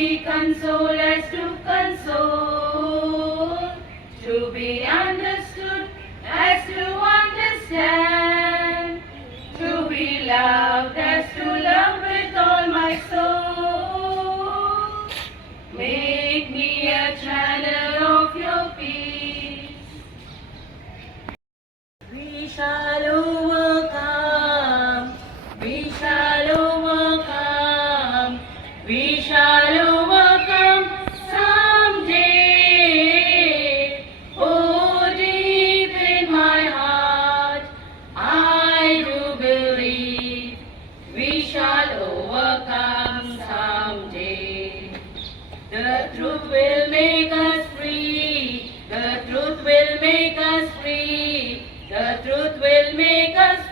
be console as to console, to be understood as to understand, to be loved as to love with all my soul. Make me a channel of your peace. We shall overcome. We shall overcome. We shall overcome someday. Oh, deep in my heart, I do believe we shall overcome someday. The truth will make us free. The truth will make us free. The truth will make us